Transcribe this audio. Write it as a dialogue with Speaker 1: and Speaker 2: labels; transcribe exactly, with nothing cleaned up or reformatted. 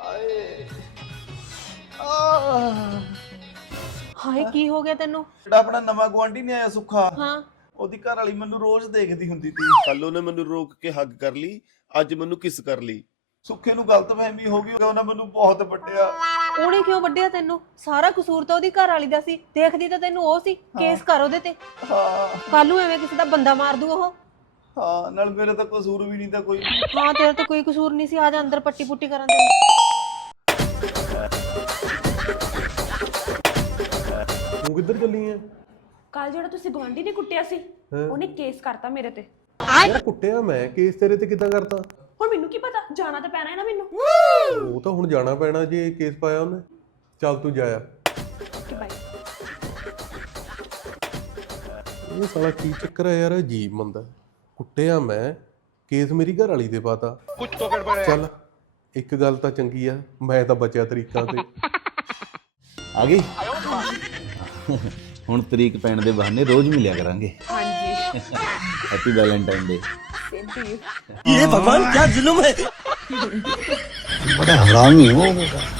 Speaker 1: ਹਾਏ ਕੀ ਹੋ ਗਿਆ ਤੈਨੂੰ?
Speaker 2: ਜਿਹੜਾ ਆਪਣਾ ਨਵਾਂ ਗੁਆਂਢੀ ਨਹੀਂ ਆਇਆ ਸੁੱਖਾ,
Speaker 1: ਹਾਂ
Speaker 2: ਉਹਦੀ ਘਰ ਵਾਲੀ ਮੈਨੂੰ ਰੋਜ਼ ਦੇਖਦੀ ਹੁੰਦੀ ਸੀ।
Speaker 3: ਕੱਲ ਉਹਨੇ ਮੈਨੂੰ ਰੋਕ ਕੇ ਹੱਗ ਕਰ ਲਈ, ਅੱਜ ਮੈਨੂੰ ਕਿਸ ਕਰ ਲਈ।
Speaker 2: ਸੁੱਖੇ ਨੂੰ ਗਲਤਫਹਿਮੀ ਹੋ ਗਈ, ਉਹਨੇ ਮੈਨੂੰ ਬਹੁਤ ਵੱਟਿਆ।
Speaker 1: ਉਹਨੇ ਕਿਉਂ ਵੱਢਿਆ ਤੈਨੂੰ? ਸਾਰਾ ਕਸੂਰ ਤਾਂ ਉਹਦੀ ਘਰ ਵਾਲੀ ਦਾ ਸੀ। ਦੇਖਦੀ ਤਾਂ ਤੈਨੂੰ ਉਹ ਸੀ। ਕੇਸ ਕਰ ਉਹਦੇ ਤੇ।
Speaker 2: ਹਾਂ
Speaker 1: ਕੱਲ ਨੂੰ ਐਵੇਂ ਕਿਸੇ ਦਾ ਬੰਦਾ ਮਾਰ ਦੂ ਉਹ।
Speaker 2: ਹਾਂ ਨਾਲ ਮੇਰੇ ਤਾਂ ਕਸੂਰ ਵੀ ਨਹੀਂ ਤਾਂ ਕੋਈ।
Speaker 1: ਹਾਂ ਤੇਰਾ ਤਾਂ ਕੋਈ ਕਸੂਰ ਨਹੀਂ ਸੀ। ਆ ਜਾ ਅੰਦਰ ਪੱਟੀ ਪੁੱਟੀ ਕਰਨ ਦੇ।
Speaker 4: ਤੂੰ ਕਿੱਧਰ ਚੱਲੀ ਐ?
Speaker 5: ਕੱਲ ਜਿਹੜਾ ਤੁਸੀਂ ਗਵਾਂਢੀ ਨੇ ਕੁੱਟਿਆ ਸੀ, ਉਹਨੇ ਕੇਸ ਕਰਤਾ ਮੇਰੇ ਤੇ।
Speaker 4: ਯਾਰ ਕੁੱਟਿਆ ਮੈਂ, ਕੇਸ ਤੇਰੇ ਤੇ ਕਿੱਦਾਂ ਕਰਤਾ?
Speaker 5: ਹੁਣ ਮੈਨੂੰ ਕੀ ਪਤਾ, ਜਾਣਾ ਤਾਂ ਪੈਣਾ ਹੈ ਨਾ ਮੈਨੂੰ।
Speaker 4: ਉਹ ਤਾਂ ਹੁਣ ਜਾਣਾ ਪੈਣਾ ਜੇ ਕੇਸ ਪਾਇਆ ਉਹਨੇ। ਚੱਲ ਤੂੰ ਜਾਇਆ।
Speaker 5: ਬਾਈ
Speaker 4: ਇਹ ਸਾਲਾ ਕੀ ਚੱਕਰ ਹੈ ਯਾਰ, ਅਜੀਬ ਬੰਦਾ। ਕੁੱਟਿਆ ਮੈਂ, ਕੇਸ ਮੇਰੀ ਘਰ ਵਾਲੀ ਤੇ ਪਾਤਾ। ਚੱਲ ਇੱਕ ਗੱਲ ਤਾਂ ਚੰਗੀ ਆ, ਮੈਂ ਤਾਂ ਬਚਿਆ ਤਰੀਕਾਂ ਤੇ।
Speaker 6: ਆ ਗਈ ਹੁਣ ਤਰੀਕ ਪੈਣ ਦੇ ਬਹਾਨੇ ਰੋਜ਼ ਮਿਲਿਆ ਕਰਾਂਗੇ।
Speaker 5: ਹਾਂਜੀ
Speaker 6: happy Valentine day.
Speaker 5: Same to you.
Speaker 7: ये भगवान क्या जुल्म है। बड़ा हरामी हो।